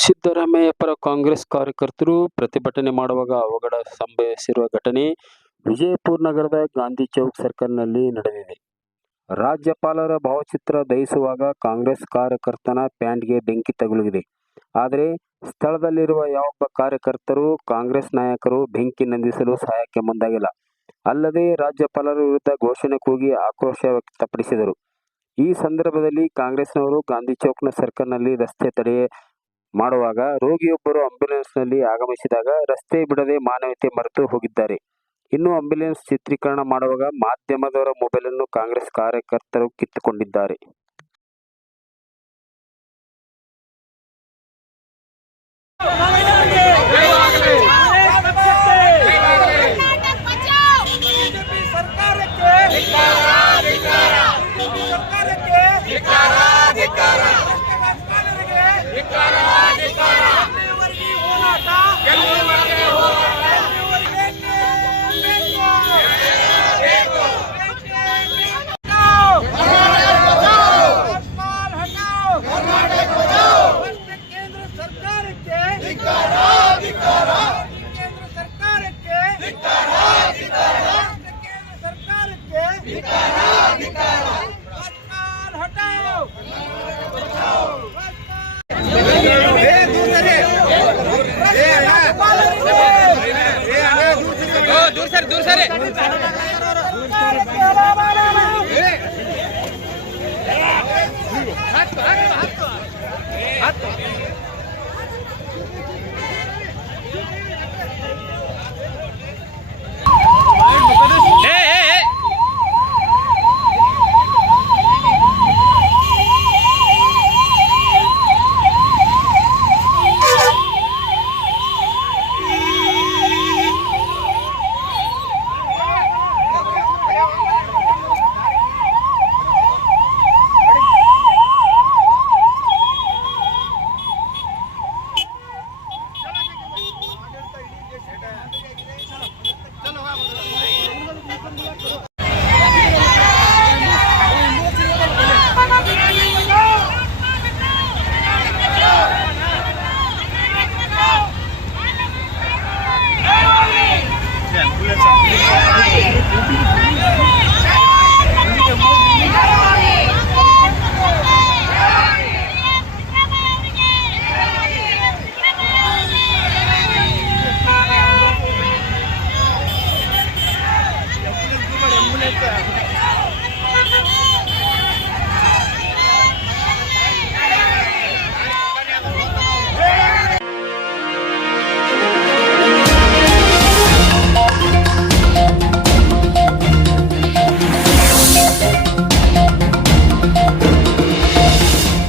ಸಿದ್ದರಾಮಯ್ಯ ಪರ ಕಾಂಗ್ರೆಸ್ ಕಾರ್ಯಕರ್ತರು ಪ್ರತಿಭಟನೆ ಮಾಡುವಾಗ ಅವಘಡ ಸಂಭವಿಸಿರುವ ಘಟನೆ ವಿಜಯಪುರ ನಗರದ ಗಾಂಧಿ ಚೌಕ್ ಸರ್ಕಲ್ನಲ್ಲಿ ನಡೆದಿದೆ. ರಾಜ್ಯಪಾಲರ ಭಾವಚಿತ್ರ ದಹಿಸುವಾಗ ಕಾಂಗ್ರೆಸ್ ಕಾರ್ಯಕರ್ತನ ಪ್ಯಾಂಟ್ಗೆ ಬೆಂಕಿ ತಗುಲಿದೆ. ಆದರೆ ಸ್ಥಳದಲ್ಲಿರುವ ಯಾವೊಬ್ಬ ಕಾರ್ಯಕರ್ತರು ಕಾಂಗ್ರೆಸ್ ನಾಯಕರು ಬೆಂಕಿ ನಂದಿಸಲು ಸಹಾಯಕ್ಕೆ ಮುಂದಾಗಿಲ್ಲ. ಅಲ್ಲದೆ ರಾಜ್ಯಪಾಲರ ವಿರುದ್ಧ ಘೋಷಣೆ ಕೂಗಿ ಆಕ್ರೋಶ ವ್ಯಕ್ತಪಡಿಸಿದರು. ಈ ಸಂದರ್ಭದಲ್ಲಿ ಕಾಂಗ್ರೆಸ್ನವರು ಗಾಂಧಿ ಚೌಕ್ನ ಸರ್ಕಲ್ನಲ್ಲಿ ರಸ್ತೆ ತಡೆ ಮಾಡುವಾಗ ರೋಗಿಯೊಬ್ಬರು ಆಂಬ್ಯುಲೆನ್ಸ್ನಲ್ಲಿ ಆಗಮಿಸಿದಾಗ ರಸ್ತೆ ಬಿಡದೆ ಮಾನವೀಯತೆ ಮರೆತು ಹೋಗಿದ್ದಾರೆ. ಇನ್ನು ಆಂಬ್ಯುಲೆನ್ಸ್ ಚಿತ್ರೀಕರಣ ಮಾಡುವಾಗ ಮಾಧ್ಯಮದವರ ಮೊಬೈಲನ್ನು ಕಾಂಗ್ರೆಸ್ ಕಾರ್ಯಕರ್ತರು ಕಿತ್ತುಕೊಂಡಿದ್ದಾರೆ. दूर सर